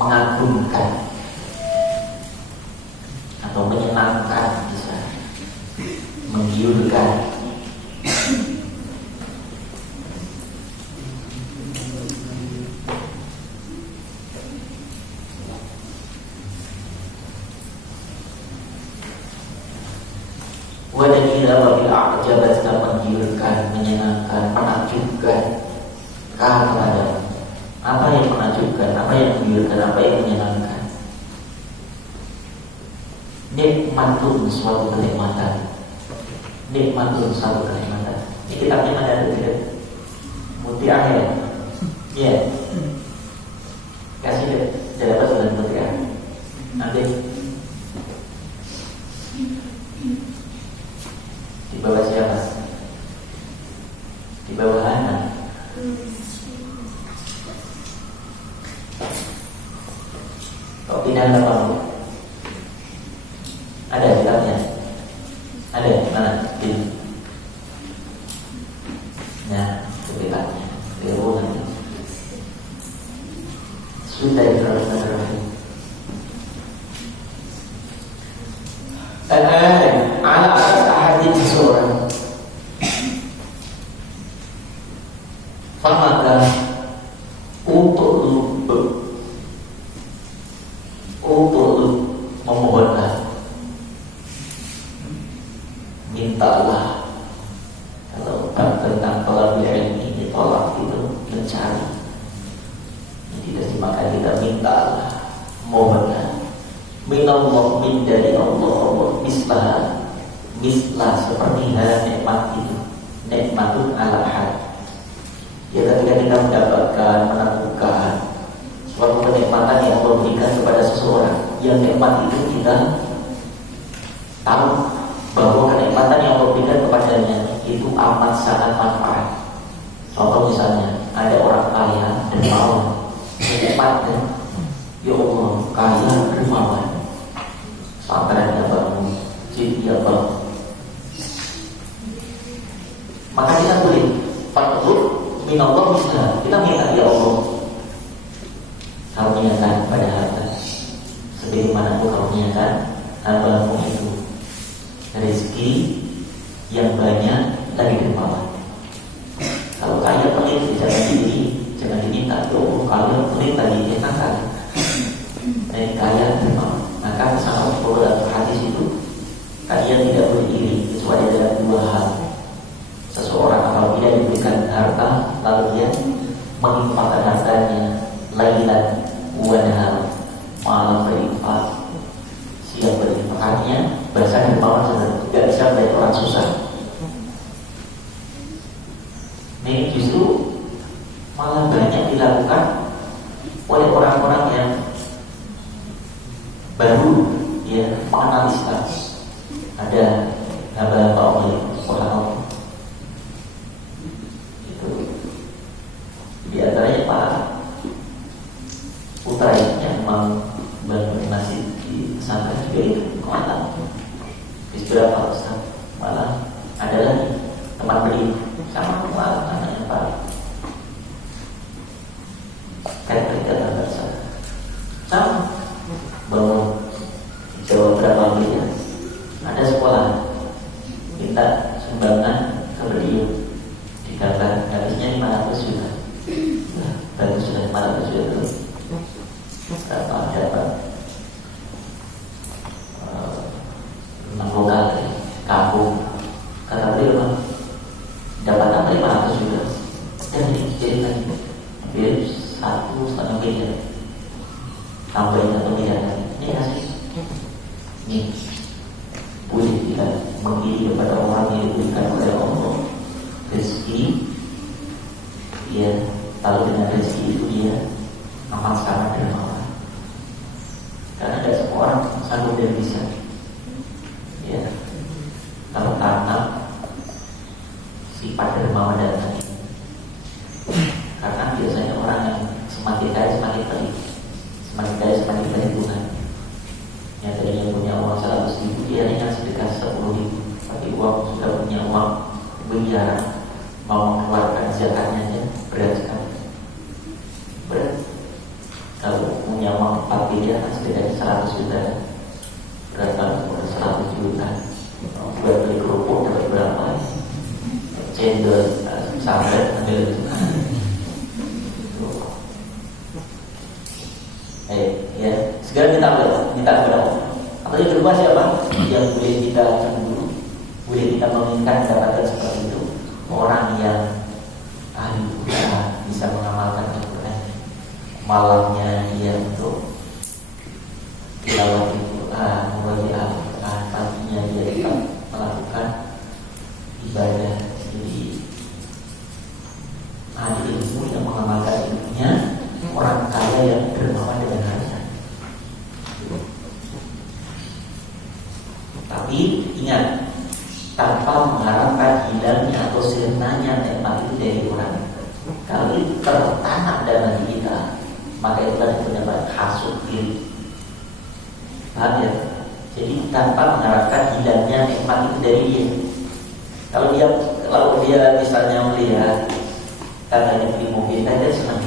mengagumkan atau menyenangkan, bisa menggiurkan. Wadah kita apabila jabat sedang menggiurkan, menyenangkan, menakjubkan. Karena apa yang menakjubkan, apa yang menggiurkan, apa yang menyenangkan. Nikmatun suatu kenikmatan. Nikmatun suatu kenikmatan. Ini kitabnya mana ada tidak? Mutiara ya? Iya. Kasih deh. Jadi apa sudah mutiara? Nanti di bawah siapa? Di bawah anak. Kok pindah apa? Ada kitabnya? Ada mana? Di. Nah, itu kitabnya. Dewa nanti. Sudah Bismillahirrahmanirrahim. Ala atas ahadith seseorang. Maka untuk memohonlah, mintalah. Kalau tentang tolak ilmi, ditolak itu mencari. Tidak sih, maka kita mintalah, mohonlah. Minallah, min dari Allah, mislah seperti nikmat itu, nikmatun ala hal. Ya, ketika kita mendapatkan, menemukan suatu kenikmatan yang Allah berikan kepada seseorang, yang nikmat itu kita tahu bahwa kenikmatan yang Allah berikan kepadanya itu amat sangat manfaat. Contoh misalnya, ada orang kaya dermawan, nikmat dan ya Allah kaya dermawan, pesantrennya bangun, masjidnya bangun, maka kita boleh patut minallah bisa kita minta, ya Allah kamu nyatakan pada harta sebagaimana kamu nyatakan hambamu itu rezeki yang banyak dari dermawan. Kalau kaya pelit jangan diminta, ya Allah kaya pelit tadi nyatakan dari kaya dermawan. Maka sama beberapa hadis itu kalian tidak boleh iri kecuali ada dua hal. Seseorang apabila diberikan harta lalu dia menginfakkan hartanya lailan wa nahar, malam berinfak, siang berinfak. Artinya bahasa dermawan saudara, tidak bisa menjadi orang susah. Ini justru malah banyak dilakukan oleh orang-orang yang baru ya mengenal Islam. Ada hamba-hamba Allah yang orang di antaranya Pak putra yang mau bangun masjid di pesantren juga itu kemana? Di beberapa Ustaz malah ada lagi teman beli sama malah anaknya Pak kayak mereka bersama sama bangun Jawa berapa beli Nih, boleh kita mengiri kepada orang yang diberikan oleh Allah rezeki, ya, kalau dengan rezeki itu dia amal sama dermawan. Karena tidak semua orang sanggup dan bisa. Ya, kalau karena sifat dermawan dan tadi, karena biasanya orang yang semakin kaya semakin pelit, semakin kaya semakin perhitungan. Yang tadinya punya uang 100.000, dia hanya sedekah 10.000, tapi uang sudah punya uang miliaran, mau mengeluarkan zakatnya aja berat sekali. Berat. Kalau punya uang 4 miliar, sedekahnya 100 juta, berat banget. 100 juta, buat beli kerupuk dapat berapa? Cendol, sampai ambil itu. Ya, segera minta kepada Allah. Atau yang kedua siapa? Yang boleh kita cemburu, boleh kita menginginkan mendapatkan seperti itu, orang yang ahli Quran, bisa mengamalkan Al-Quran, malamnya dia untuk tilawah Al-Quran, membaca Al-Quran, paginya dia tetap melakukan ibadah. Jadi ahli ilmu yang mengamalkan ilmunya, orang kaya yang dermawan dengan harta. Tapi ingat, tanpa mengharapkan hilangnya atau sirnanya nikmat itu dari orang. Kalau itu tertanam dalam hati kita, maka itu adalah penyebab hasud diri. Paham ya? Jadi tanpa mengharapkan hilangnya nikmat itu dari dia. Kalau dia misalnya melihat katanya beli mobil, dia senang.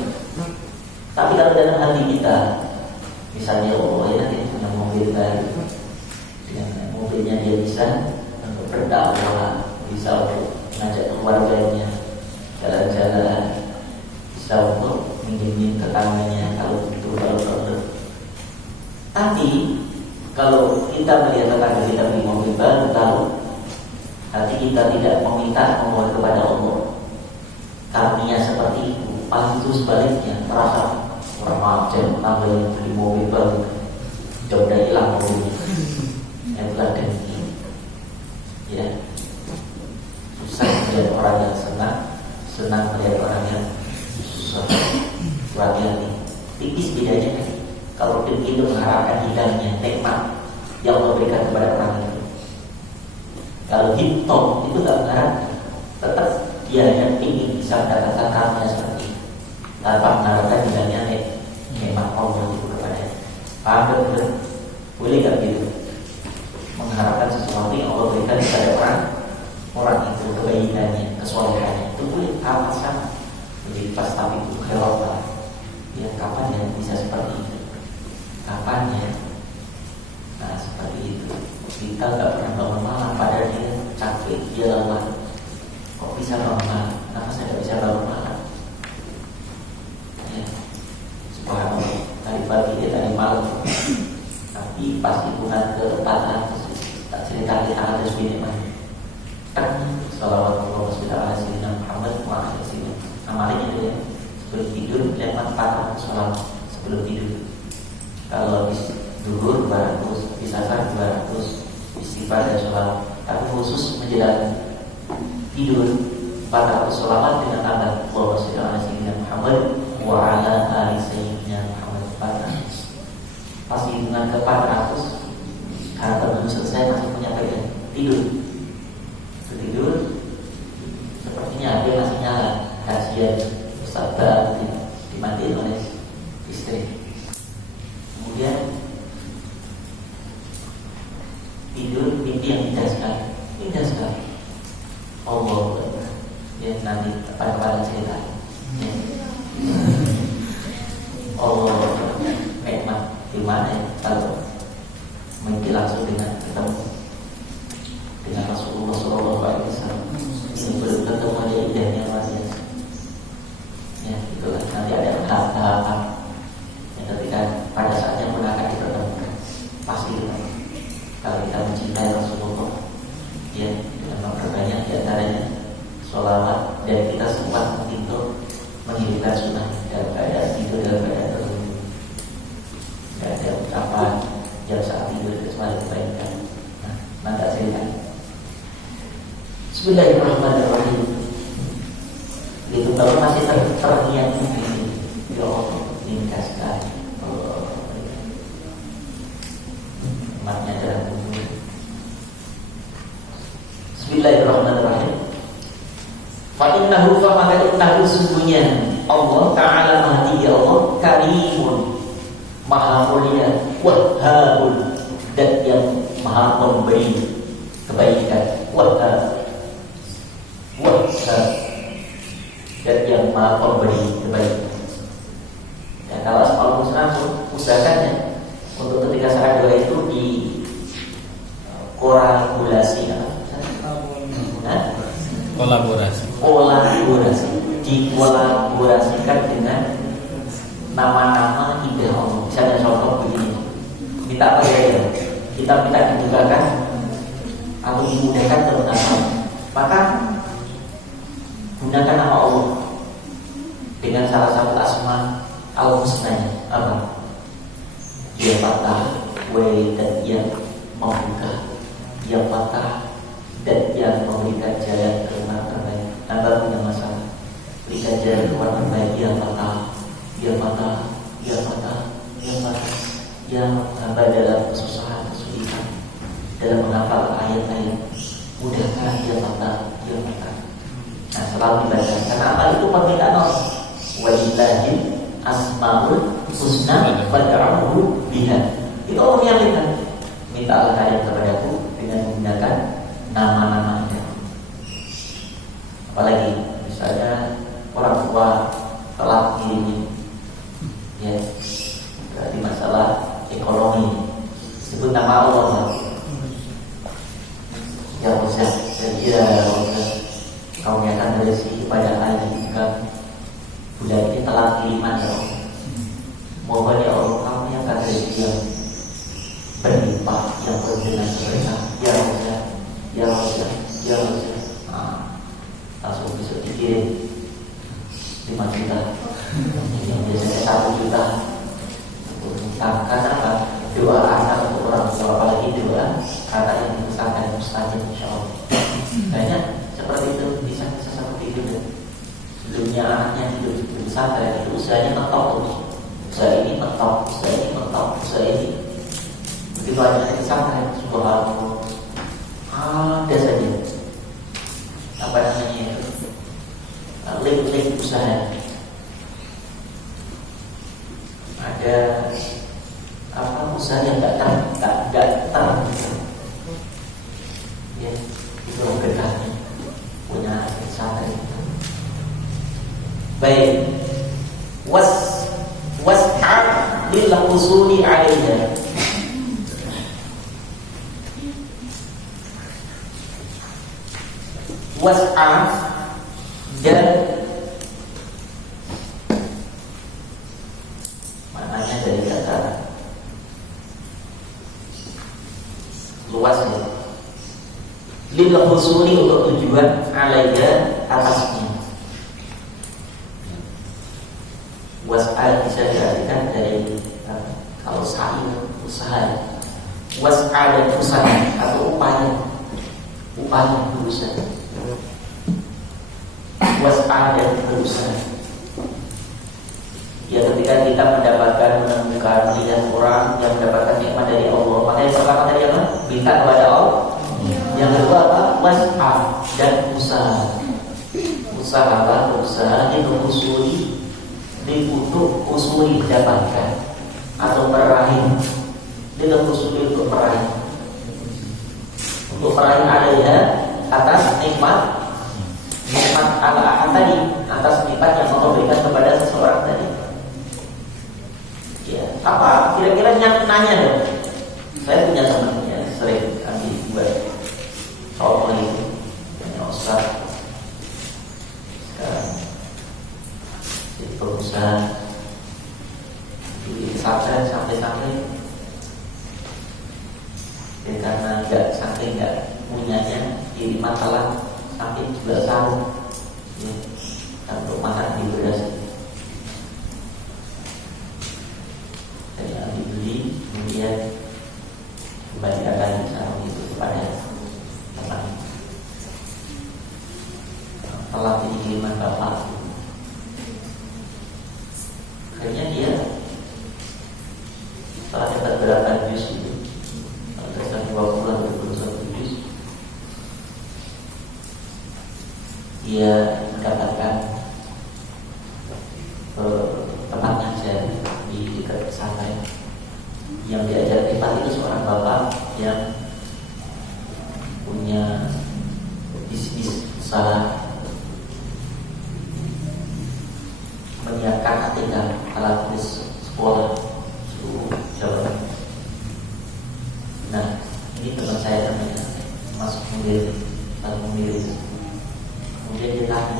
Tapi kalau dalam hati kita, misalnya oh ya dia punya mobil baru, dengan mobilnya dia bisa untuk berdakwah, bisa untuk mengajak keluarganya jalan-jalan, bisa untuk minjemin tetangganya kalau perlu. Tapi kalau kita melihat tetangga kita beli mobil baru, tahu hati kita tidak meminta memohon kepada Allah, karunia seperti itu, pas itu sebaliknya terasa orang macam tambah yang beli mobil baru, udah hilang mobilnya. Yang telah dengki, ya, susah melihat orang yang senang melihat orang yang susah. Hati-hati, tipis bedanya kan. Kalau dengki itu mengharapkan hilangnya nikmat yang Allah berikan kepada orang itu. Kalau hitam itu nggak mengharap, tetap dia hanya ingin bisa mendapatkan karunia seperti itu, tanpa mengharapkan hilangnya nikmat Allah itu kepada. Paham betul? Boleh nggak gitu? Mengharapkan sesuatu yang Allah berikan kepada orang itu, kebaikannya, kesolehannya, itu boleh apa sama. Jadi pas tapi itu khilafah, ya kapan ya bisa seperti itu? Kapan ya? Nah seperti itu. Kita nggak pernah bangun malam, padahal dia capek, dia lelah. Kok bisa bangun malam? Kenapa saya nggak bisa bangun malam? Ya, subhanallah. Tadi pagi dia tadi malam, tapi pas hitungan ke-400 tak cerita kita ada sebidang kan salawatullah wassalamu Muhammad wa alihi. Amalnya itu ya, sebelum tidur lewat 400 salam sebelum tidur. Kalau habis zuhur 200, di asar 200, istighfar dan salam. Tapi khusus menjelang tidur 400 salawat dengan tambah Allahumma shalli ala sayyidina Muhammad wa ala ali sayyidina Muhammad 400. Pas hitungan ke-400, karena belum selesai masih menyampaikan tidur. Sepertinya dia masih nyala, kasihan Ustaz dimatiin oleh istri. Kemudian tidur mimpi yang indah sekali. Allah, ya nanti pada cerita. Ya. Allah, nikmat di mana ya kalau mimpi langsung dengan ketemu dengan Rasulullah SAW. Ini belum tentu ada indahnya luar biasa. Ya, itulah nanti ada tahap-tahapan yang ketika pada saatnya pun akan dipertemukan. Pasti itu. Kalau kita mencintai Rasulullah, ya dengan memperbanyak diantaranya sholawat, dan kita sempat untuk menghidupkan sunnah dalam keadaan tidur, dalam keadaan terlebih. Tidak ada ucapan yang saat tidur terus malah dibaikkan. Nah, mantap cerita. Bismillahirrahmanirrahim. Itu kalau masih terngiang ini, ya Allah, nikah sekali. Umatnya dalam umur. Bismillahirrahmanirrahim. Fa innahu fa maka innahu sungguhnya Allah Ta'ala Mahdi ya Allah Karimun Maha mulia Wahhabun dan yang maha memberi kebaikan. Wahhab dan yang maha pemberi kebaikan. Dan kalau Asmaul Husna usahakannya untuk ketika saat doa itu di kolaborasi dikolaborasikan dengan nama-nama indah Allah. Misalnya contoh begini, minta apa ya? Kita minta dibukakan atau dimudahkan dalam nama, maka gunakan nama Allah dengan salah satu asma al-husna. Apa? Dia Fatah, dan yang membuka, yang Fatah dan yang memberikan jalan keluar terbaik. Anda punya masalah, berikan jalan keluar terbaik. Yang Fatah, yang Fatah, yang Fatah, yang Fatah, yang hamba dalam kesusahan, kesulitan dalam menghafal ayat-ayat, mudahkan yang Fatah, yang Fatah. Nah, selalu dibaca karena apa itu permintaan Allah. Walillahil asmaul husna fad'uhu biha. Itu Allah yang mintalah kalian kepadaku dengan menggunakan nama-namanya. Apalagi misalnya orang tua telah ngirimin, ya, berarti masalah ekonomi, sebut nama Allah. Ya Ustaz, ya Ustaz, kau akan berisi pada hari jika bulan ini telah kiriman ya Allah. Mohon ya Allah, kamu yang akan berisi yang berlimpah, yang berkenan berkah. Ya Ustaz, ya Ustaz, ya Ustaz. Langsung bisa dikirim 5 juta, yang biasanya 1 juta. Karena apa? Doa anak untuk orang tua, apalagi doa anak yang membesarkan mustajab insyaallah. Kayaknya seperti itu bisa seperti itu. Sebelumnya anaknya hidup besar kayak itu, usahanya mentok terus. Usaha ini mentok, usaha ini mentok, usaha ini. Begitu anaknya disangka subhanallah. Ada saja apa namanya link usaha, ada apa usaha yang nggak ya itu berkahnya punya usaha itu. Baik, was'al lil husuli 'alaiha. Was'al dan maknanya dari kata luasnya lil husuli untuk tujuan alaiha atasnya. Was'al bisa diartikan dari kalau sa'i usaha, was'al dan usaha atau upaya berusaha. Was'al dan berusaha. Ya ketika kita menemukan melihat orang yang mendapatkan nikmat dari Allah, maka yang pertama tadi apa? Minta kepada Allah. Yang kedua apa? Was'al dan usaha. Usaha apa? Usaha itu untuk usuli mendapatkan atau meraih. Itu usuli untuk meraih. Untuk meraih adanya atas nikmat Allah tadi, atas nikmat yang Allah berikan kepada seseorang tadi. Ya, apa? Kira-kira nanya dong. Saya punya teman yang sering kami buat soal itu, punya Ustaz. Sekarang jadi pengusaha di pesantren sampai ya, karena nggak punyanya diri masalah sampai juga sarung ya, untuk makan di beras dan yang dibeli kemudian kembali akan sarung itu kepada teman. Telah kiriman bapak, akhirnya dia setelah dapat berapa juz itu, sekitar 20 atau 21 juz, dia mendapatkan tempat ngajar di dekat pesantren. Yang diajar privat itu seorang bapak yang punya bisnis usaha menyiapkan ATK, alat tulis sekolah seluruh Jawa. Nah, ini teman saya namanya Mas Munir, kemudian dia tanya,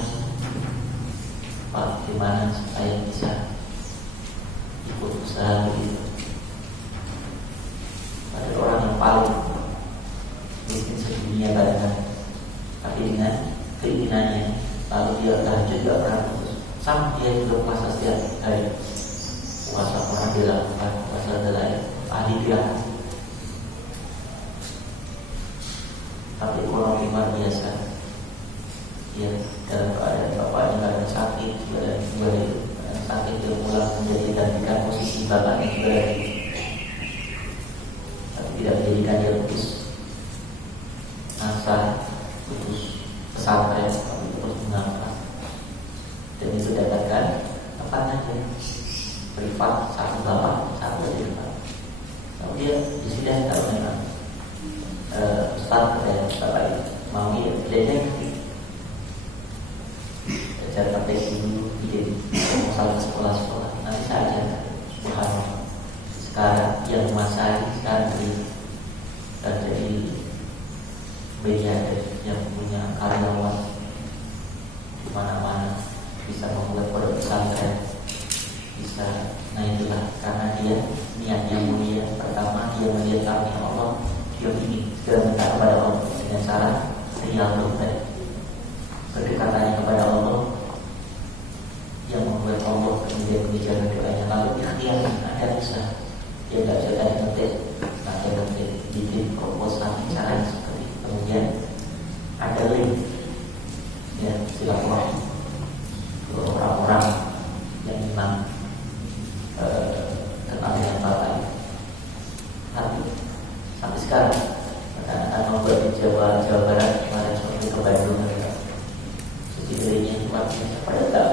Pak, gimana supaya bisa ikut usaha begitu? Ada orang yang paling miskin sedunia barengan, tapi dengan keinginannya, lalu dia tahajud juga pernah putus, sampai dia juga puasa setiap hari. Puasa pernah dilakukan, puasa adalah ahli dia. Tapi ekonomi luar biasa. Ya, dalam keadaan bapaknya keadaan sakit, keadaan sakit dia pulang menjadi gantikan posisi bapaknya berada. Tapi tidak menjadikan dia putus asa, putus pesantren, tapi terus mengangkat. Dan itu dapatkan tempatnya privat, satu bapak, satu privat. Lalu dia disini kalau memang Ustaz saya bapak itu mau ya belajar praktek dulu, bikin masalah sekolah-sekolah. Nanti saya ajar Muhammad. Sekarang yang menguasai sekarang jadi media yang punya karyawan di mana-mana, bisa membuat produk pesantren, bisa. Nah itulah karena dia niatnya mulia. Pertama dia melihat karunia Allah, dia ingin segera minta kepada Allah dengan cara riyadhah tadi, berdekatannya kepada Allah yang membuat Allah kemudian menjaga doanya. Lalu ikhtiar ada usaha, dia tidak bisa tadi ngetik, nah dia ngetik bikin proposal caranya seperti itu. Kemudian ada link, ya silaturahmi ke orang-orang yang memang kenal dengan Bapak. Tapi sampai sekarang akan membuat di Jawa Barat kemarin seperti ke Bandung, jadi dirinya kuat pada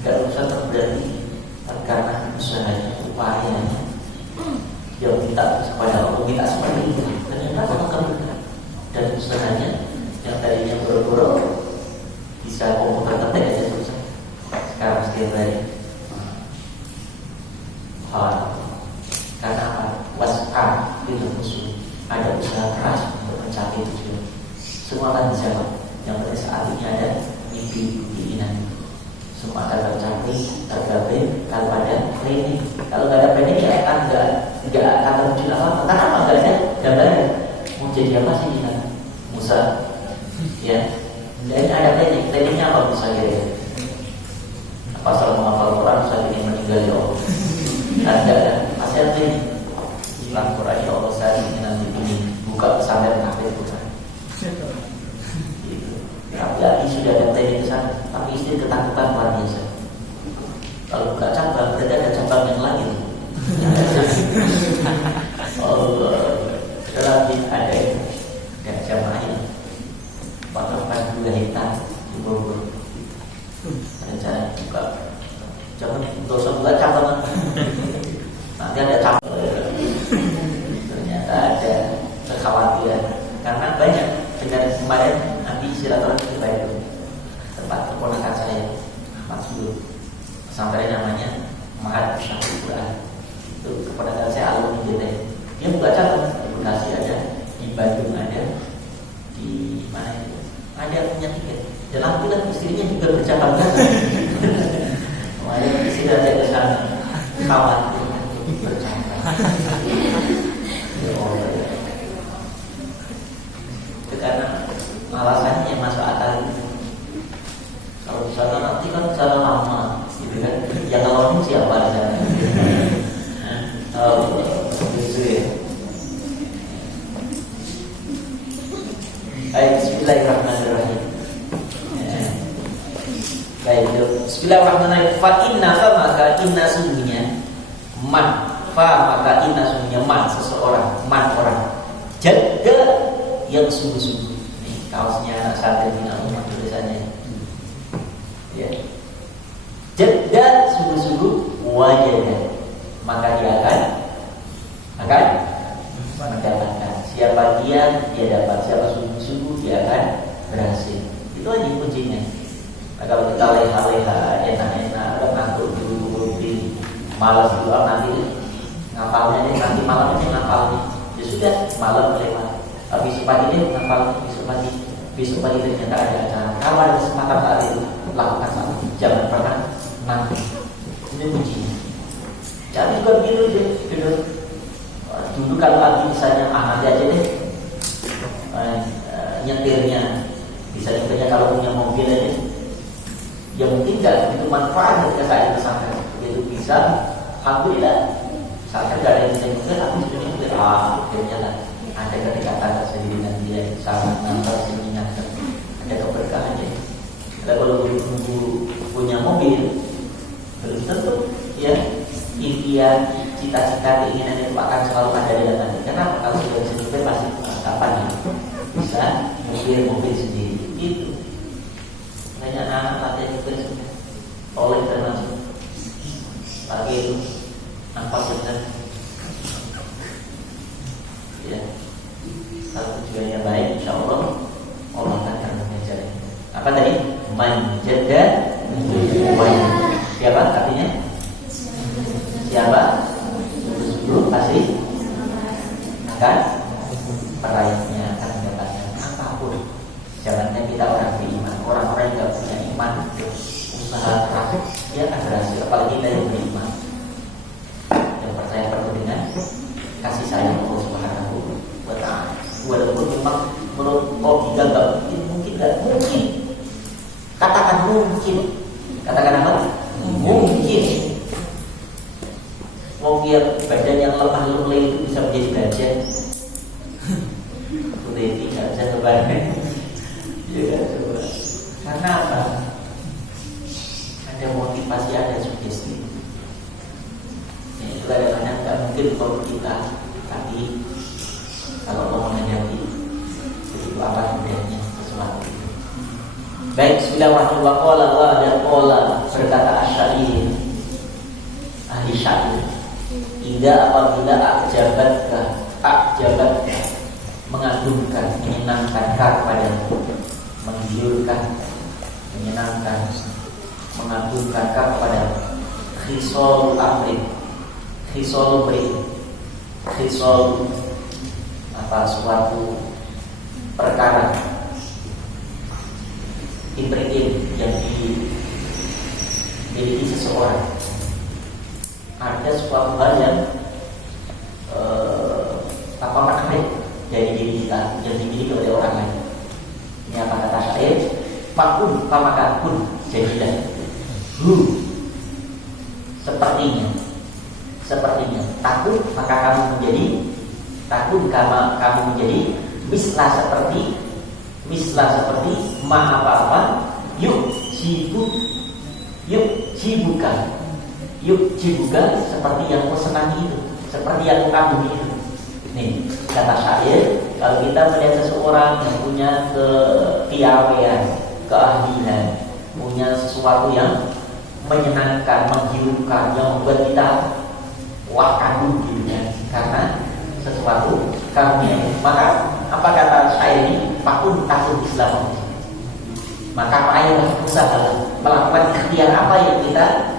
tidak usah terberani, karena usahanya, upayanya dia minta kepada Allah, minta seperti itu, ternyata Allah kabulkan. Dan usahanya yang tadinya boro-boro bisa komputer ketik aja susah, sekarang setiap hari. Karena apa? Waskan itu musuh, ada usaha keras untuk mencapai tujuan. Semua akan dijawab. Yang penting saat ini ada mimpi, keinginan. Semua akan tercapai kalau ada planning. Kalau nggak ada planning ya akan nggak akan terwujud apa-apa. Karena apa? Nggak ada gambaran mau jadi apa sih kita Musa, ya. Dan ada planning. Planningnya apa Musa ya? Apa soal menghafal Quran Musa ini meninggal ya Allah? Ada pasti ada planning. Hilang Quran ya Allah, saya ingin nanti ini buka pesantren kafir Quran. Tapi sudah ada planning ke sana, tapi istri ketakutan luar biasa. Kalau buka cabang, berarti ada cabang yang lain. Lagi ada jamaah yang 42 hektar di Bogor. Rencana buka, jangan dosa buka cabang. Nanti ada cabang. Ternyata ada kekhawatiran karena banyak dengan kemarin nanti silaturahmi ke Bandung, tempat keponakan saya Maksud pesantren namanya Mahat Syahul Quran. Itu keponakan saya alumni DT. Dia buka cabang di Bekasi ada, di Bandung ada, di mana itu ada, punya tiket. Dan alhamdulillah istrinya juga bercabang kan. Kemarin istri ada ke sana khawatir bercabang. Itu karena alasannya masuk akal. Kalau misalnya nanti kan cara lama, gitu kan? Yang ngalamin siapa di sana? Oh, gitu ya. Baik, bismillahirrahmanirrahim. Baik, bismillahirrahmanirrahim. Fa inna fa maka inna sungguhnya man seseorang, man orang jadda yang sungguh-sungguh. Nih kaosnya anak santri di rumah tulisannya. Ya. Jadda sungguh-sungguh wajada, maka dia akan mendapatkan. Siapa dia dapat. Siapa sungguh-sungguh dia akan berhasil. Itu aja kuncinya. Nah, kalau kita leha-leha, enak-enak, ngantuk dulu, malas dulu, nanti ngapalnya nih, nanti malamnya ngapalnya. Ya sudah, malam lewat. Besok pagi ini ngapal, besok pagi ternyata ada acara. Kalau ada kesempatan saat itu, lakukan saat itu. Jangan pernah nanti. Ini kuncinya. Jangan juga begitu aja. Dulu kalau lagi misalnya nanti aja deh nyetirnya, bisa nyetirnya kalau punya mobil aja. Ya mungkin nggak begitu manfaat ketika saya kesana. Itu bisa, alhamdulillah. Misalkan gak ada yang bisa nyetir, tapi sudah nyetir. Akhirnya lah ada kedekatan sendiri dengan dia, sama nanti mengingatkan. Ada keberkahannya. Kalau punya mobil, belum tentu ya impian, cita-cita, keinginan itu akan selalu ada di dalam hati. Kenapa? Kalau sudah bisa nyetir pasti kapan ya bisa mobil sendiri. Itu banyak anak latihan nyetir sudah oleh termasuk pakai itu nampak benar ya. Kalau tujuannya baik, insya Allah Allah akan mengajarnya. Apa tadi? Manjada siapa artinya? Siapa? Sungguh pasti akan meraihnya, akan mendapatkan apapun. Jangankan kita orang beriman, orang-orang yang tidak punya iman, usaha keras dia akan berhasil. Apalagi kita yang beriman, yang percaya penuh dengan kasih sayang Allah Subhanahu wa Ta'ala. Walaupun memang menurut logika nggak mungkin. Katakan mungkin. Katakan apa? Mungkin. Mau lihat badan yang lemah lembut itu bisa menjadi gajah. Udah ini nggak bisa kebayang. Ya coba. Karena apa? Ada motivasi, ada sugesti. Ya, itu kadang-kadang nggak mungkin kalau kita, tapi kalau mau menghadapi itu apa sebenarnya sesuatu. Baik, bismillahirrahmanirrahim. Dan qala berkata asy-syair, ahli syair. Ida apabila akjabatka mengagumkan, menyenangkan kepadamu, menggiurkan, menyenangkan, mengagumkan kepadamu. Khisal amri, khisal apa suatu perkara imri'in yang dimiliki seseorang. Ada suatu hal yang menarik dari diri kita yang dimiliki oleh orang lain. Ini apa kata syair? Fakun, maka kun jadilah. Sepertinya. Takun maka kamu menjadi. Takun kamu menjadi. Mislah seperti ma apa-apa. Yuk jibuka seperti yang kau senangi itu, seperti yang kau kagumi itu. Nih kata syair, kalau kita melihat seseorang yang punya kepiawaian, keahlian, punya sesuatu yang menyenangkan, menggiurkan, yang membuat kita wah kagum gitu kan, karena sesuatu karunia. Maka apa kata syair ini? Fakun takun Islam. Maka ayolah usaha melakukan ikhtiar apa yang kita,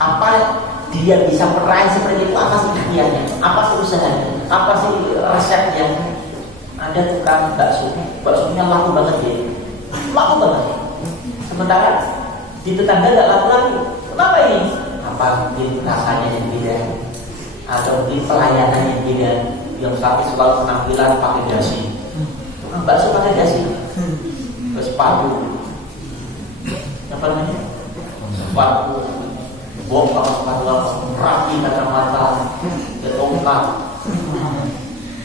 apa dia bisa meraih seperti itu, apa sih ikhtiarnya, apa sih usahanya, apa sih resepnya. Ada tukang baksonya laku banget ya, sementara di tetangga gak laku. Kenapa ini? Apa mungkin rasanya yang beda, atau mungkin pelayanan yang beda. Yang selalu penampilan pakai dasi, tukang bakso pakai dasi, terus sepatu apa namanya, sepatu bongkar, sepatu rapi, kacamata, tongkat,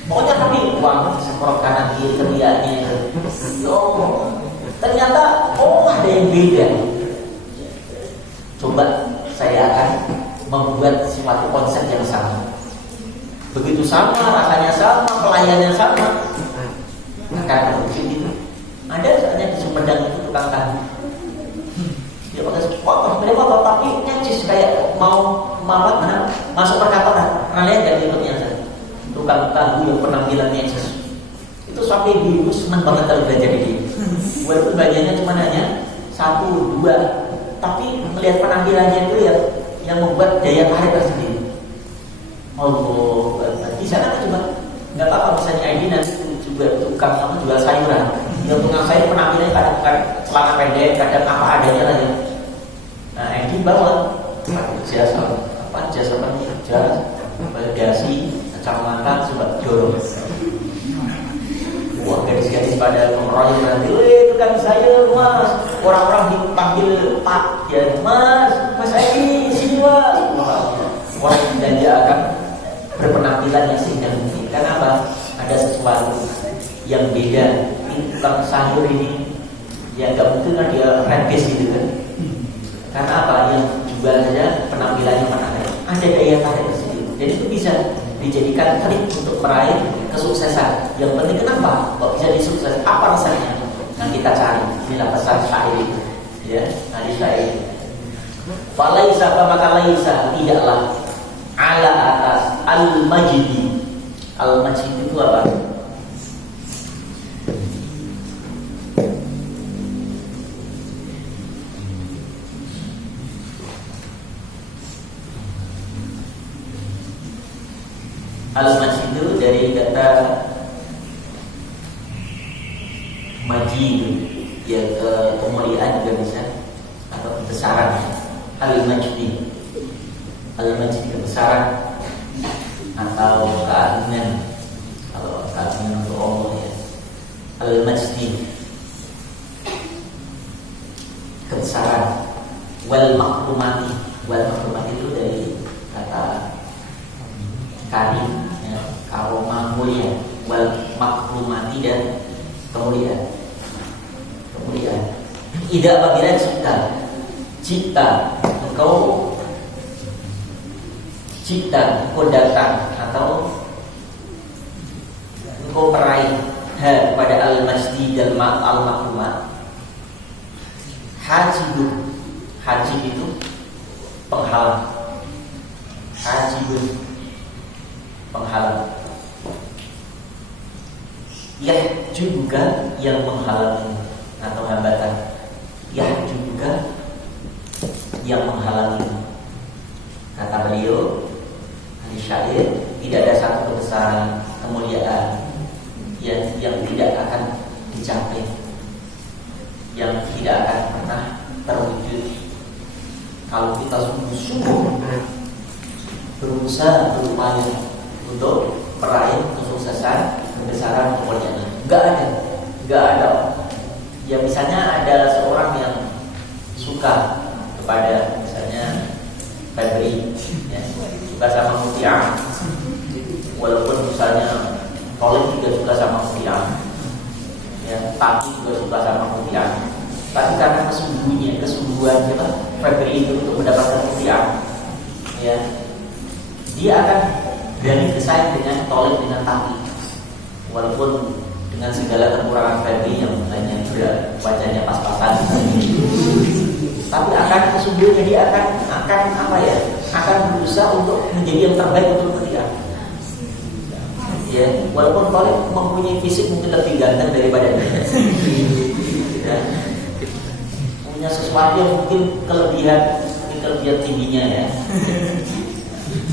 pokoknya rapi, uang sekorok kanan kiri ketiaknya itu Ya Allah, ternyata ada yang beda. Coba saya akan membuat suatu konsep yang sama. Begitu sama, rasanya sama, pelayanannya sama. Karena begitu, ada saatnya di Sumedang itu tukang tahu. Dia pakai motor, tapi nyacis kayak mau masuk perkantoran. Pernah lihat gak ikutnya tukang tahu yang penampilan nyacis? Itu sampai ibu senang banget kalau belajar di dia. Walaupun bagiannya cuma hanya 1, 2, tapi melihat penampilannya itu yang membuat daya tarik tersendiri. Allah, di sana kan cuma nggak apa-apa misalnya ini nanti juga tukang jual sayuran. Yang tukang sayur penampilannya kadang celana pendek, kadang apa adanya lagi. Nah, Edi bawa jasa bagasi, kacamata, sudah dorong. Wah, gadis-gadis pada mengeroyok nanti, tukang sayur mas. Orang-orang dipanggil Pak, ya mas Edi, sini mas. Orang yang akan berpenampilan yang sehingga mungkin. Kenapa? Ada sesuatu yang beda. Tukang sayur ini ya nggak mungkin kan dia redis gitu kan. Karena apa? Yang jual saja penampilannya menarik, ada daya tarik sendiri. Jadi itu bisa dijadikan trik untuk meraih kesuksesan. Yang penting kenapa? Kok bisa disukses? Apa rasanya? Yang kita cari. Inilah pesan syair itu. Ya, hadis syair. Falaisa maka laisa tidaklah ala atas al-majdi. Al-majdi itu apa? Al-majdi itu dari kata majid, ya kemuliaan juga bisa atau kebesaran. Al-majdi kebesaran atau keagungan. Kalau keagungan untuk Allah ya al-majdi kebesaran. Wal makrumati itu dari kata karim ya, karomah mulia. Wal makrumati dan kemuliaan. Tidak apabila cipta engkau datang atau engkau meraih pada al-majdi dan al-makrumat. Hajib itu penghalang. Juga yang menghalangi atau hambatan. Juga yang menghalangi. Kata beliau, hadis syair, tidak ada satu kebesaran, kemuliaan yang tidak akan dicapai, yang tidak akan pernah terwujud kalau kita sungguh-sungguh berusaha berupaya untuk meraih kesuksesan, kebesaran, kemuliaan. Enggak ada. Ya misalnya ada seorang yang suka kepada misalnya Febri, ya, suka sama Mutiara, walaupun misalnya Tolik juga suka sama Mutiara, ya, Taki juga suka sama Mutiara, tapi karena kesungguhan Febri itu untuk mendapatkan Mutiara, ya, dia akan berani bersaing dengan Tolik, dengan Taki, walaupun dengan segala kekurangan Febri yang hanya wajahnya pas-pasan. Tapi akan sesungguhnya dia akan berusaha untuk menjadi yang terbaik untuk dia. Ya, walaupun Tolik mempunyai fisik mungkin lebih ganteng daripada dia. Ya. Punya sesuatu yang mungkin kelebihan tingginya ya.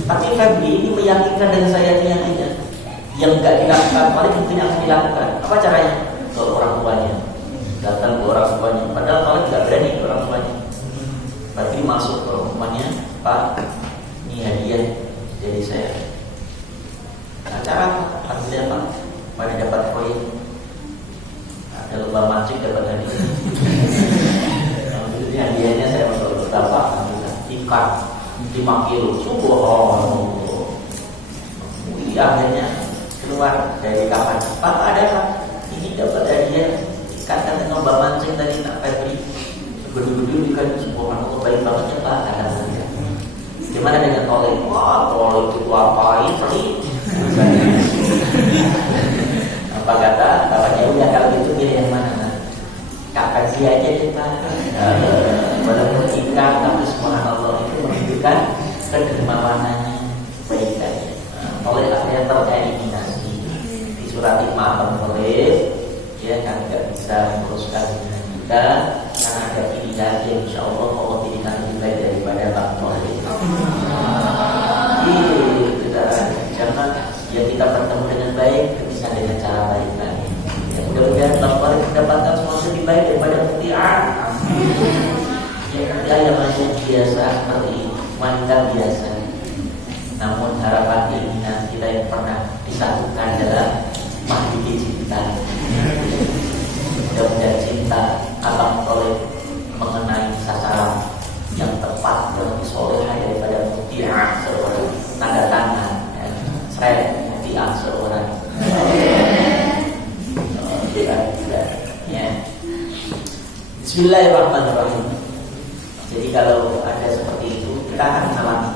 Tapi Febri ini meyakinkan dengan saya yang nggak dilakukan Tolik mungkin akan dilakukan. Apa caranya? Ke orang tuanya. Datang ke orang tuanya. Padahal Tolik nggak berani ke orang tuanya. Febri masuk ke rumahnya, Pak, ini hadiah dari saya. Acara alhamdulillah Pak, pada dapat proyek, ada lomba mancing dapat hadiah. Alhamdulillah hadiahnya saya untuk Bapak, alhamdulillah ikan 5 kilo, subhanallah. Akhirnya keluar dari kamar, Pak ada Pak, ini dapat hadiah Kata nyoba mancing tadi nak Febri, gede-gede kan subhanallah baik banget ya Pak. Kata saya. Gimana dengan Tolek? Wah, Tolek itu apain? Apa kata? Bapaknya udah kalau gitu pilih yang mana? Kakak dia aja deh Pak. Walaupun ikan tapi subhanallah itu menunjukkan kedermawanannya baik aja. Oleh akhirnya tereliminasi di surat Al-Ma'un oleh ya kami tidak bisa menguruskan dengan kita karena ada pilihan yang insya Allah pilihkan lebih baik daripada Bang Toleh. Jangan ya kita bertemu dengan baik bisa dengan cara baik lagi. Ya, mudah-mudahan Bang Toleh mendapatkan sesuatu lebih baik daripada mutiara. Ya yang masih biasa seperti wanita biasa. Namun harapan keinginan kita yang pernah disatukan dalam mahdi cinta. Mudah-mudahan cinta Abang Toleh mengenai sasaran yang tepat dan lebih soleh daripada mutiara seorang tanda tangan seret mutiara seorang. Bismillahirrahmanirrahim. Jadi kalau ada seperti itu kita akan mengalami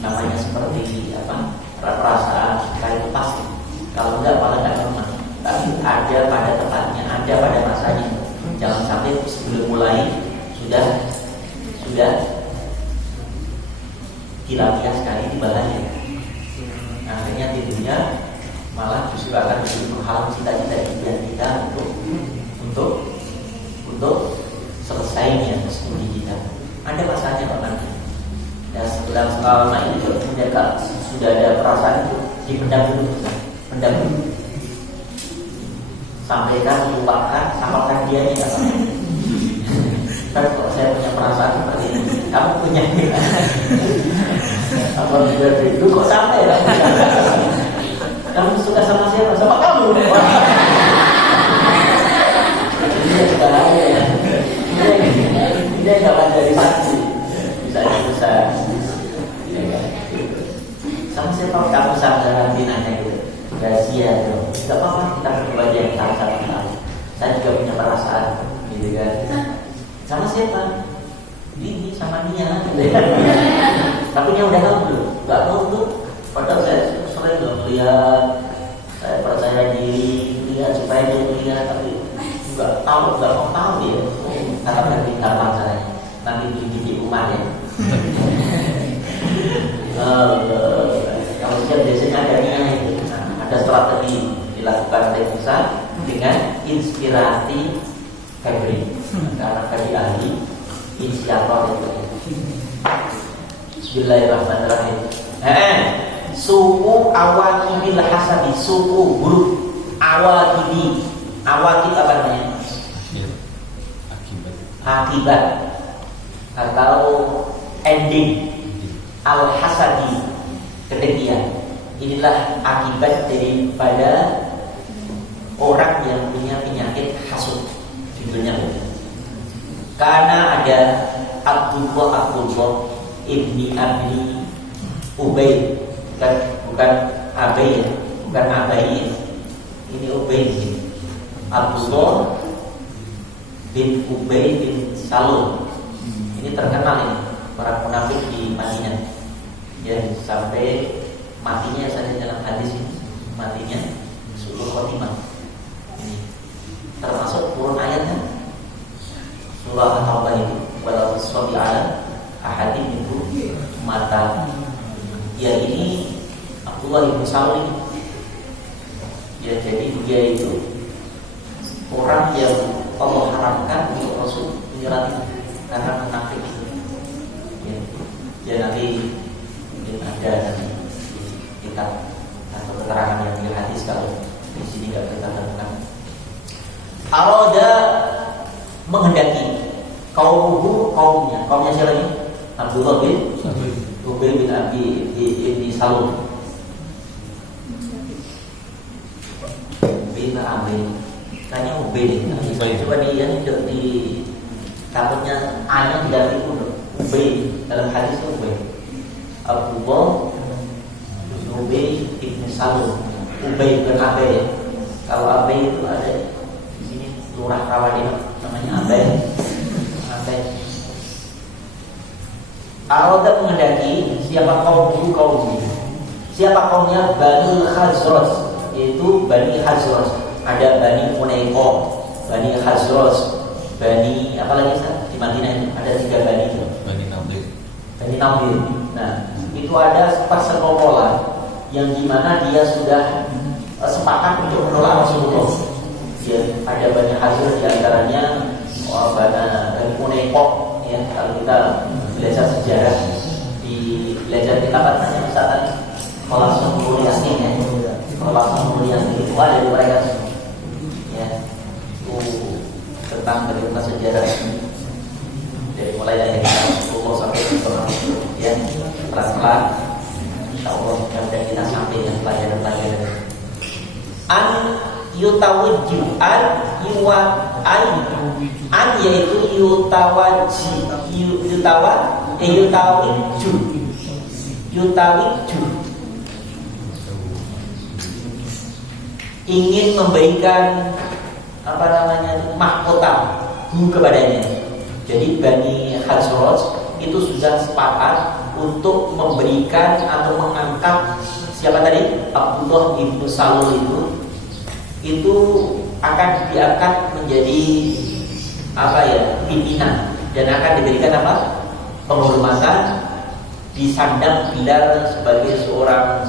namanya seperti apa perasaan suka itu pasti. Kalau enggak malah enggak normal. Tapi ada pada tempatnya, ada pada masanya. Jangan sampai sebelum mulai sudah kilat-kilat sekali di balanya. Nah, akhirnya tidurnya malah justru akan menjadi menghalang cita-cita impian kita untuk selesainya studi kita. Ada masanya Pak nanti. Ya selama ini sudah ada perasaan itu dipendam dulu, pendam dulu. Sampaikan, lupakan, samakan dia nih apa? Kan kalau saya punya perasaan seperti ini, kamu punya nih. Apa juga itu kok sampai lah? Kamu suka sama siapa? Sama kamu. Ini juga ada ya. Dia jangan dari saksi. Bisa sama siapa kamu sama binatang gitu rahasia dong, nggak apa-apa kita berdua aja yang tahu sama saya juga punya perasaan gitu kan. Sama siapa? Ini sama dia gitu kan. Tapi dia udah tahu belum? Nggak tahu tuh, padahal saya sering belum melihat, saya percaya diri lihat supaya dia melihat, tapi nggak mau tahu dia. Karena nanti gampang caranya, nanti di rumah ya. Kalau dia biasanya ada strategi dilakukan oleh Musa dengan inspirasi Febri, karena Febri ahli inisiator itu. Bismillahirrahmanirrahim. Suku awakibil hasabi, suku buruk awakib apa namanya? Akibat atau ending al-hasadi, kedengkian. Inilah akibat daripada orang yang punya penyakit hasud. Judulnya karena ada Abdullah ibni Abi Ubay, bukan Abay, bukan Abay. Ini Ubay. Abdullah bin Ubay bin Salul. Ini terkenal ini orang munafik di Madinah. Ya, sampai matinya saja dalam hadis ini, matinya suul khotimah. Ini termasuk turun ayatnya surah At-Taubah itu wala tusbi ala ahadin itu mata. Ya ini Abdullah bin Salul ini. Ya jadi dia itu orang yang Allah haramkan untuk Rasul menyerati karena munafik itu. Ya nanti mungkin ada kitab atau keterangan yang di hadis kalau di sini nggak kita temukan. Aroda menghendaki kaumnya siapa ini? Abdullah bin Ubay bin Abi bin Salul bin Abi. Tanya Ubay. Coba di takutnya ayat tidak itu Ubay dalam hadis itu Ubay. Abdullah bin Ubay bin Salul. Ubay bin Abi. Kalau Abi itu ada di sini lurah Rawadinat namanya apa ya? Aroda mengendaki siapa kaumnya. Siapa kaumnya? Bani Khazraj, yaitu Bani Khazraj. Ada Bani Hunaiko, Bani Khazraj, Bani apa lagi di Madinah itu ada 3 Bani itu. Bani Nadir. Nah, itu ada persekongkolan yang dimana dia sudah sepakat untuk menolak Rasulullah. Ya, ada Bani Khazraj di antaranya Bani Hunaiko. Ya, kalau kita belajar sejarah di belajar kitab namanya misalkan Khulasatul Nurul Yasin ya. Khulasatul Nurul Yasin itu ada di mereka ya. Tentang bagaimana sejarah dari mulai dari Rasulullah sampai ke ya, pelan-pelan insyaallah mudah-mudahan kita sampai dengan pelajaran-pelajaran an yutawajju an yaitu yutawajju ingin memberikan apa namanya mahkota kepadanya. Jadi Bani Khazraj itu sudah sepakat untuk memberikan atau mengangkat siapa tadi? Abdullah bin Salul itu akan diangkat menjadi apa ya? Pimpinan dan akan diberikan apa? Penghormatan, disandang gelar sebagai seorang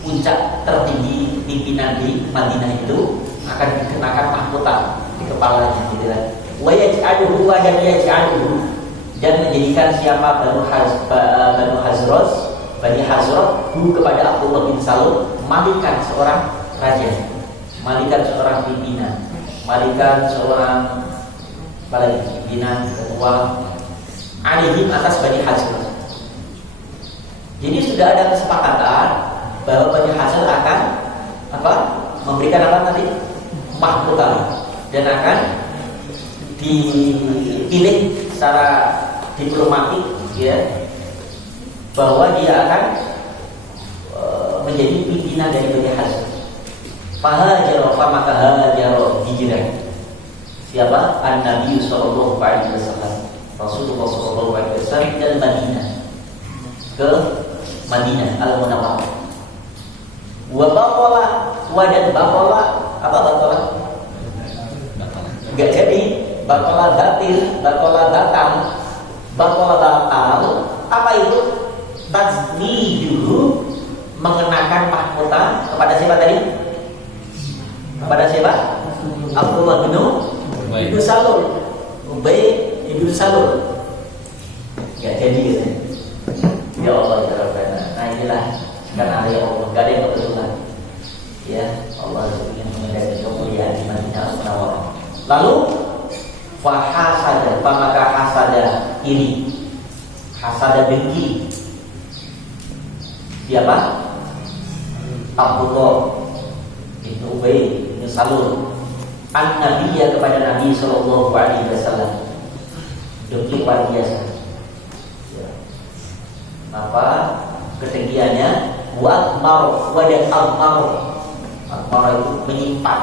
puncak tertinggi pimpinan di Madinah itu akan dikenakan mahkota di kepalanya gitu kan. Wa yaj'aluhu wa yaj'aluhu dan menjadikan siapa Bani Khazraj kepada Abdullah bin Salul malikan seorang raja, malikan seorang pimpinan, malikan seorang pimpinan ketua alihim atas Bani Khazraj. Jadi sudah ada kesepakatan bahwa Bani Khazraj akan apa? Memberikan apa tadi? Mahkota dan akan dipilih secara diplomatik ya bahwa dia akan menjadi pimpinan dari Bani Khazraj. Fahajaro maka hajaro hijrah. Siapa? An-Nabi sallallahu alaihi wasallam. Rasulullah sallallahu alaihi wasallam dari Madinah ke Madinah Al-Munawwarah. Wa baqala dan baqala apa baqala? Enggak jadi baqala batal. Apa itu? Tazmijuhu mengenakan mahkota kepada siapa tadi? Kepada siapa? Abdullah bin Salul. Ubay bin Salul. Enggak jadi gitu. Ya Allah ya Rabbana. Nah inilah karena ya Allah enggak ada yang kebetulan. Ya Allah ingin mengendaki kemuliaan di Madinah Al-Munawwarah. Lalu maka hasada ini hasada dengki siapa? Abdullah bin Ubay bin Salul an-Nabiyya kepada Nabi sallallahu alaihi wasallam. Dengki luar biasa. Ya. Apa ketinggiannya? Wa akmar itu menyimpan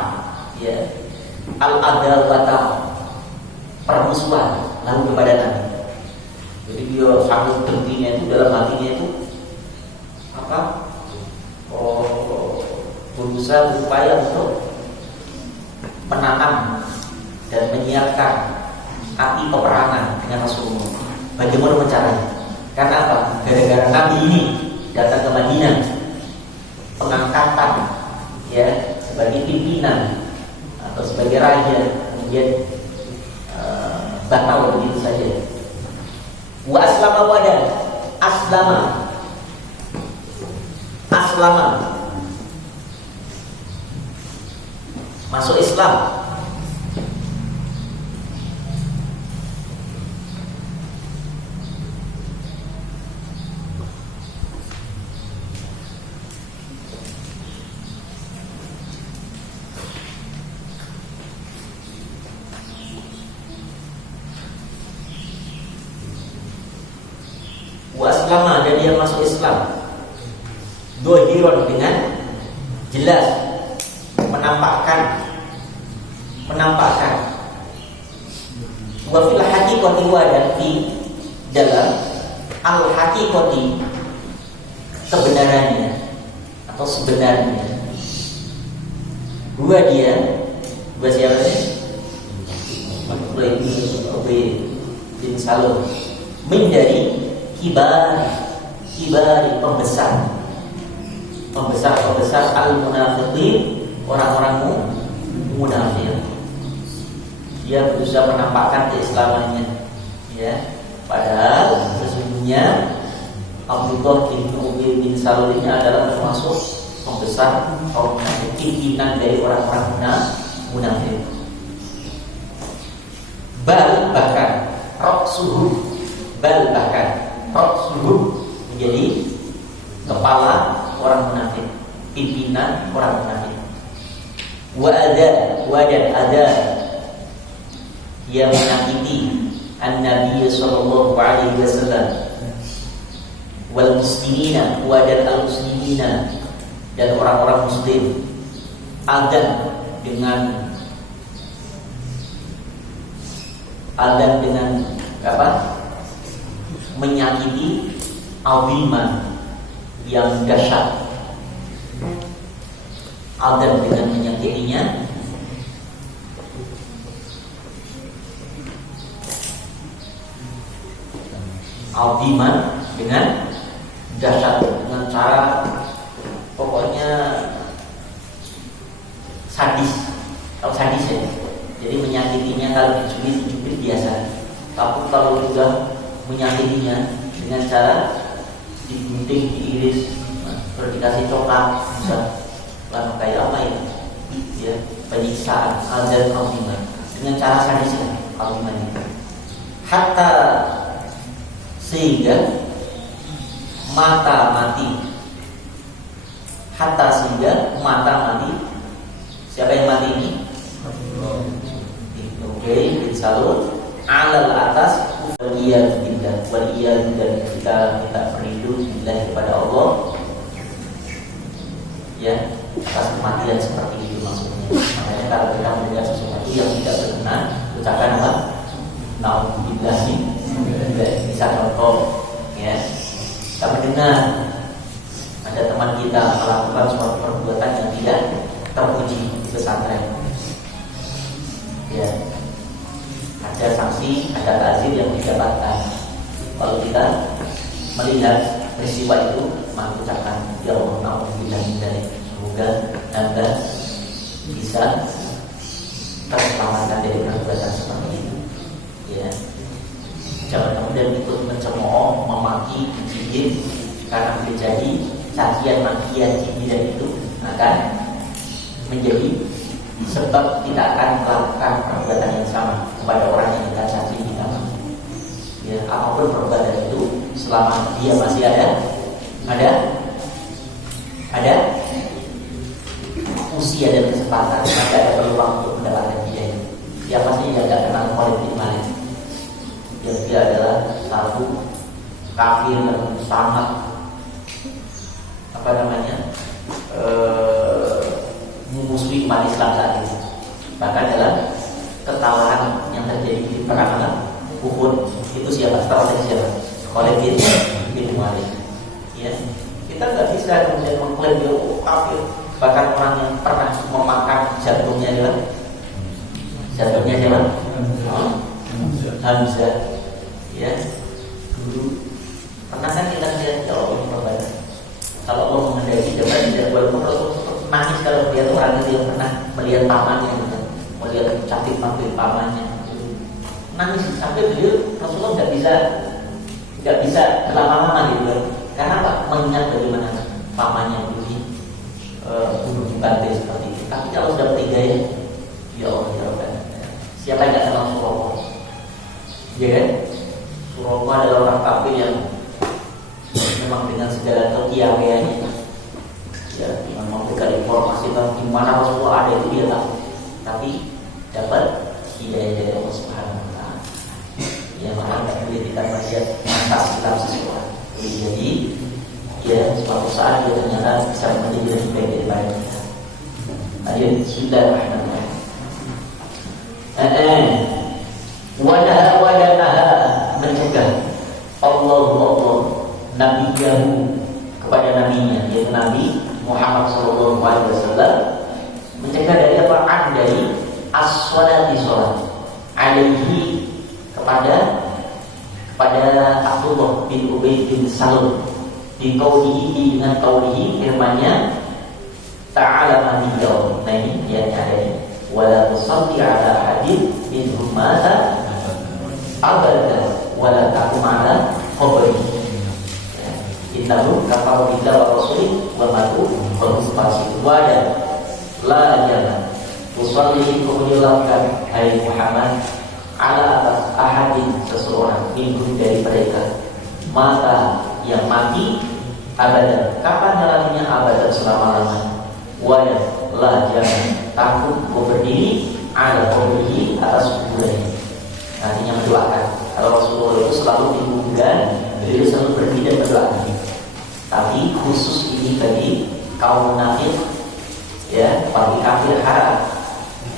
ya al-adawata permusuhan lalu kepada Nabi. Jadi dia sangat dengkinya itu dalam hatinya itu apa? Berusaha upaya untuk menanam dan menyiapkan api peperangan dengan Rasulullah. Bagaimana caranya? Karena apa? Gara-gara Nabi ini datang ke Madinah, pengangkatan ya sebagai pimpinan atau sebagai raja kemudian batal begitu saja. Wa aslama wadan aslama masuk Islam. Waslama dan dia masuk Islam. Dohiron dengan jelas menampakkan Wa fil haqiqati dan di dalam al haqiqati kebenarannya atau sebenarnya. Dua siapa ini? Ubay bin Salul menjadi kibari pembesar al-munafiqin, orang-orang munafik. Dia berusaha menampakkan keislamannya, ya. Padahal sesungguhnya Abdullah bin Ubay bin Salul ini adalah termasuk pembesar kaum munafik, pimpinan dari orang-orang munafik. Bahkan roksuhu menjadi kepala orang munafik, pimpinan orang munafik. Dan ada dia menyakiti an-Nabi sallallahu alaihi wasallam wal muslimina dan al-muslimina dan orang-orang muslim. Adan dengan apa? Menyakiti aziman yang dahsyat. Adan dengan menyakitinya aziman dengan dahsyat, dengan cara pokoknya sadis. Tahu sadis ya? Jadi menyakitinya kalau dicubit biasa. Tapi kalau juga menyakitinya dengan cara digunting, diiris, terus dikasih coklat, bisa lalu kayak apa ya? Ya, penyiksaan, azab aziman dengan cara sadis aziman itu. Hatta sehingga mata mati. Siapa yang mati ini? Ubay bin Salul alal atas waliyad billah dan kita berlindung billah kepada Allah, ya, atas kematian seperti itu maksudnya. Makanya kalau kita mendengar sesuatu yang tidak berkenan, ucapkan apa? Nauzubillah bisa contoh, ya. Kita mendengar ada teman kita melakukan suatu perbuatan yang tidak terpuji di pesantren, ya, ada sanksi, ada ta'zir yang didapatkan. Kalau kita melihat peristiwa itu, maka ucapkan ya Allah, nauzubillah min dzalik. Semoga Anda bisa terselamatkan dari perbuatan seperti itu, ya. Jangan kemudian ikut mencemooh, memaki, mencibir, karena terjadi cacian, makian, cibiran itu akan menjadi sebab kita akan melakukan perbuatan yang sama kepada orang yang kita caci, kita maki. Ya, apapun perbuatan itu, selama dia masih ada usia dan kesempatan, maka ada peluang untuk mendapatkan hidayah. Dia pasti tidak kenal politik malik. Dia adalah satu kafir yang sangat memusuhi umat Islam saat ini. Bahkan dalam kekalahan yang terjadi di perang Uhud itu siapa? Strategi siapa? Khalid bin Walid. Ya, kita nggak bisa kemudian mengklaim dia kafir. Bahkan orang yang pernah memakan jantungnya siapa? Hamzah. Ya, dulu pernah kan kita lihat kalau Allah mengendaki zaman tidak walaupun Rasul nangis kalau dia orang itu yang pernah melihat pamannya, melihat capit pamannya, nangis sampai beliau Rasulullah nggak bisa berlama-lama gitu. Karena apa? Mengingat bagaimana pamannya bunuh dibantai seperti itu. Tapi kalau sudah bertiga ya Allah, ya Allah, siapa yang nggak kenal Suroko? Ya kan? Suroko adalah orang kafir yang memang dengan segala kekiawiannya, ya, dengan memberikan informasi tentang di mana Rasulullah ada itu dia tahu, tapi dapat hidayah dari Allah Subhanahu Wa Taala. Ya, makanya tidak boleh kita melihat atas kitab sesuatu. Jadi, ya, suatu saat dia ternyata bisa menjadi lebih baik daripada kita. Ayo, Bismillahirrahmanirrahim. Wadanaha mencegah Allah Nabiyahu kepada nabinya, yaitu Nabi Muhammad SAW, mencegah dari apa? Dari as-sholati sholat alaihi kepada Abdullah bin Ubay bin Salul di qaulihi, dengan qaulihi firman-Nya ta'ala maniyyahu. Nah ini ayatnya ada ini, wala tusalli ala ahadin minhum mata abada wala taqum ala qabrihi innahu kafaru billahi wa rasulih wa matu wa hum fasiqun wa la jangan tusalli kumulilahkan hai Muhammad ala atas ahadin seseorang minhum dari mereka mata yang mati abada, kapan dalamnya abada selama-lamanya, wa la jangan takut kau berdiri ala qabrihi atas kuburannya. Artinya mendoakan. Kalau Rasulullah itu selalu di kuburan, beliau selalu berdiri dan berdoa. Tapi khusus ini bagi kaum munafik, ya, bagi kafir haram,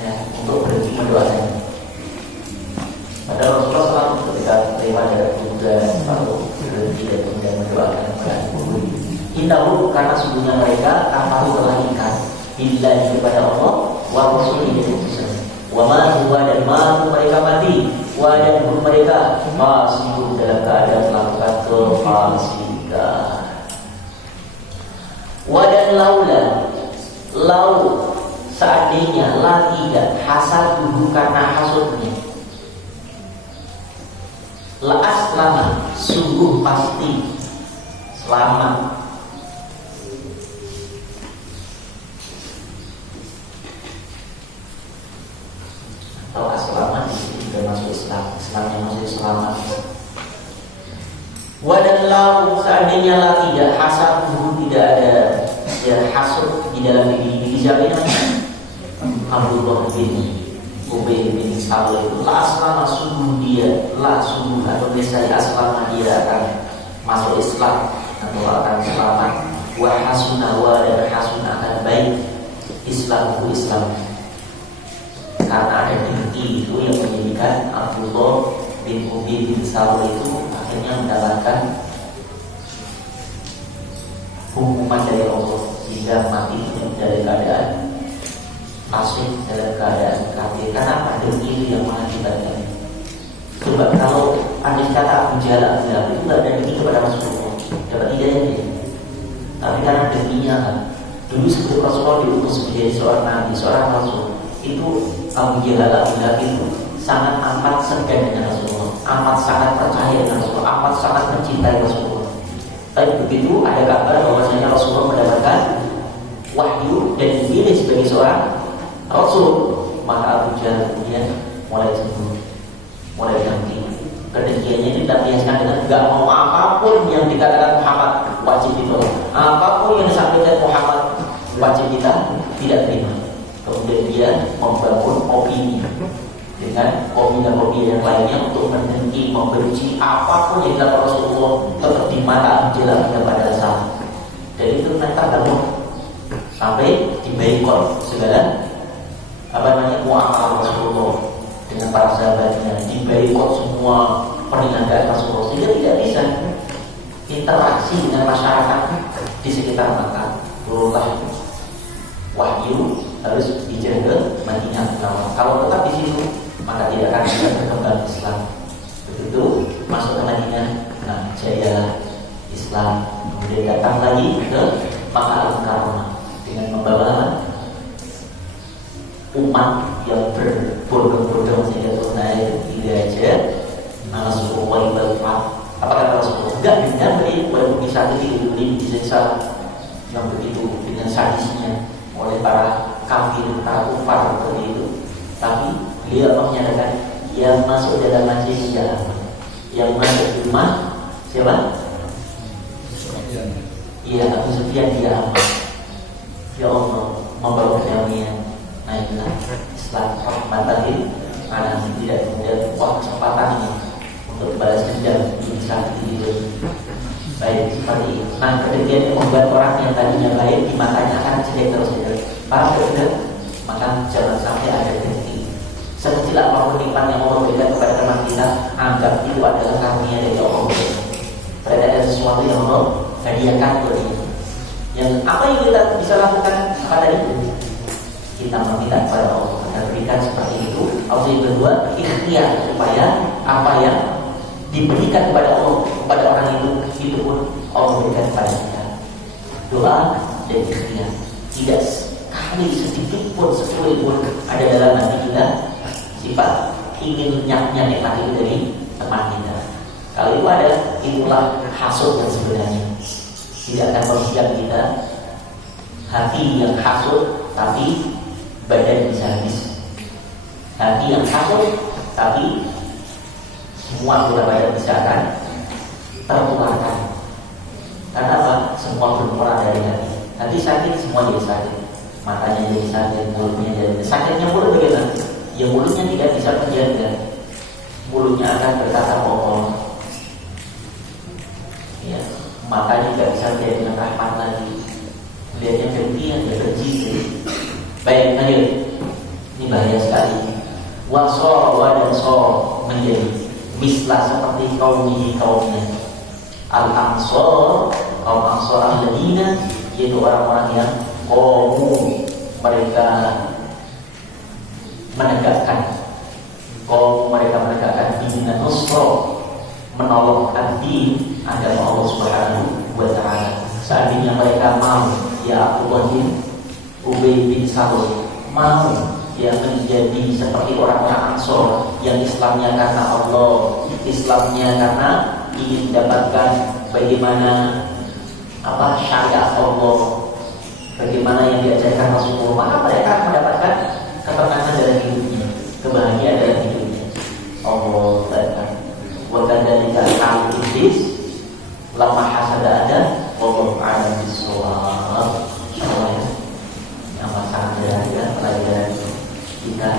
ya, untuk berhenti mendoakan. Padahal Rasulullah selalu ketika lewat dari kuburan lalu berhenti dan kemudian mendoakan kepada kubur. Innahu, karena sungguhnya mereka kafaru telah ingkar billahi kepada Allah wa rasulih dan utusannya. Wa ma huwa, dan ma mereka mati, wa dan mereka fasiqun dalam keadaan melakukan kefasikan. Wa dan laula, lau seandainya, la tidak, hasad dulu karena hasudnya, la aslama sungguh pasti selamat. Atau aslamat itu sudah masuk Islam, Islamnya masuk selamat. Wadan lau seandainya lah tidak, hasad dulu tidak ada, ya, hasud di dalam diri siapa namanya? Abdullah bin Ubay bin Salul itu la aslama sungguh dia, la sungguh atau biasanya aslama dia akan masuk Islam atau akan selamat. Wa hasuna, wa dan hasuna akan baik Islamu Islam, karena ada dengki itu yang menjadikan Abdullah bin Ubay bin Salul itu akhirnya mendapatkan hukuman dari Allah sehingga mati dari keadaan fasik, dalam keadaan kafir. Karena apa? Dengki itu yang mengakibatkan. Coba kalau andai kata Abu Jahal itu tidak ada dengki kepada Rasulullah, dapat hidayah dia. Tapi karena dengkinya kan, dulu sebelum Rasulullah diutus menjadi seorang nabi, seorang rasul, itu Abu Jahal itu sangat amat segan dengan Rasulullah, amat sangat percaya dengan Rasulullah, amat sangat mencintai Rasulullah. Tapi begitu ada kabar bahwasanya Rasulullah mendapatkan wahyu dan dipilih sebagai seorang Rasul, maka Abu Jahal kemudian mulai cemburu, mulai dengki. Kedengkiannya itu dilampiaskan dengan gak mau apapun yang dikatakan Muhammad wajib ditolak, apapun yang disampaikan Muhammad wajib kita tidak terima. Kemudian dia membangun opini dengan opini yang lainnya untuk mendengki, membenci apapun yang dilakukan Rasulullah, tetap di mata Abu Jahal tidak pada salah. Dan itu mereka bangun sampai dibaikon segala muamalah Rasulullah dengan para sahabatnya, dibaikon semua perniagaan Rasulullah, sehingga tidak bisa interaksi dengan masyarakat di sekitar Makkah. Turunlah wahyu harus dijaga Madinah Munawwarah. Kalau tetap di situ maka tidak akan bisa berkembang Islam. Begitu masuk ke Madinah, nah jaya Islam. Kemudian datang lagi ke Makkah Al-Mukarramah dengan membawa umat yang berbondong-bondong sehingga naik tidak aja nama suku Waibal Fat. Apakah Rasulullah tidak dengan baru bisa disiksa yang begitu dengan sadisnya oleh para kafir, para kufar seperti itu. Tapi beliau menyatakan yang masuk dalam masjid dia aman, yang masuk di rumah siapa? Iya, Abu Sufyan dia aman. Ya Allah membawa kedamaian. Nah inilah Islam rahmatan karena tidak kemudian kesempatan ini untuk balas dendam bisa diri. Baik seperti itu. Nah kemudian membuat orang yang tadinya baik di matanya akan jelek terus ya. Para benar, maka jangan sampai ada dengki. Sekecil apapun nikmat yang Allah berikan kepada teman kita anggap itu adalah karunia dari Allah. Berarti ada sesuatu yang Allah hadiahkan buat kita. Yang apa yang kita bisa lakukan? Apa tadi? Kita meminta kepada Allah agar berikan seperti itu. Opsi yang kedua, ikhtiar supaya apa yang diberikan kepada Allah kepada orang itu pun Allah berikan kepada kita. Doa dan ikhtiar. Tidak sekali sedikit pun, sekali pun ada dalam hati kita sifat ingin nikmat itu dari teman kita. Kalau itu ada, itulah hasud yang sebenarnya. Tidak akan merugikan kita. Hati yang hasud, tapi badan bisa habis. Hati yang hasud, tapi semua anggota badan bisa akan tertularkan. Karena apa? Semua bermula dari hati. Hati sakit, semua jadi sakit. Matanya jadi sakit, mulutnya jadi sakit. Sakitnya mulut bagaimana? Ya mulutnya tidak bisa menjaga. Mulutnya akan berkata bohong. Ya, mata juga bisa menjadi dengan rahmat lagi. Melihatnya kemudian dia benci. Baik, lanjut. Ini bahaya sekali. Wasor dan sor menjadi mislah seperti kaumnya. Al-Ansor, kaum Ansor al-Ladina, yaitu orang-orang yang mereka menegakkan dengan nusro, menolong hati agama Allah Subhanahu wa Ta'ala. Seandainya mereka mau, ya Abdullah bin Ubay bin Salul mau yang menjadi seperti orang-orang Ansor yang Islamnya karena Allah, Islamnya karena ingin mendapatkan bagaimana syariat Allah, bagaimana yang diajarkan Rasulullah, maka mereka mendapatkan ketenangan dalam hidupnya, kebahagiaan dalam hidupnya. Allah Ta'ala bukan dari hal iblis lama hasada ada Allah alam bisawab. Yang sangat berharga pelajaran kita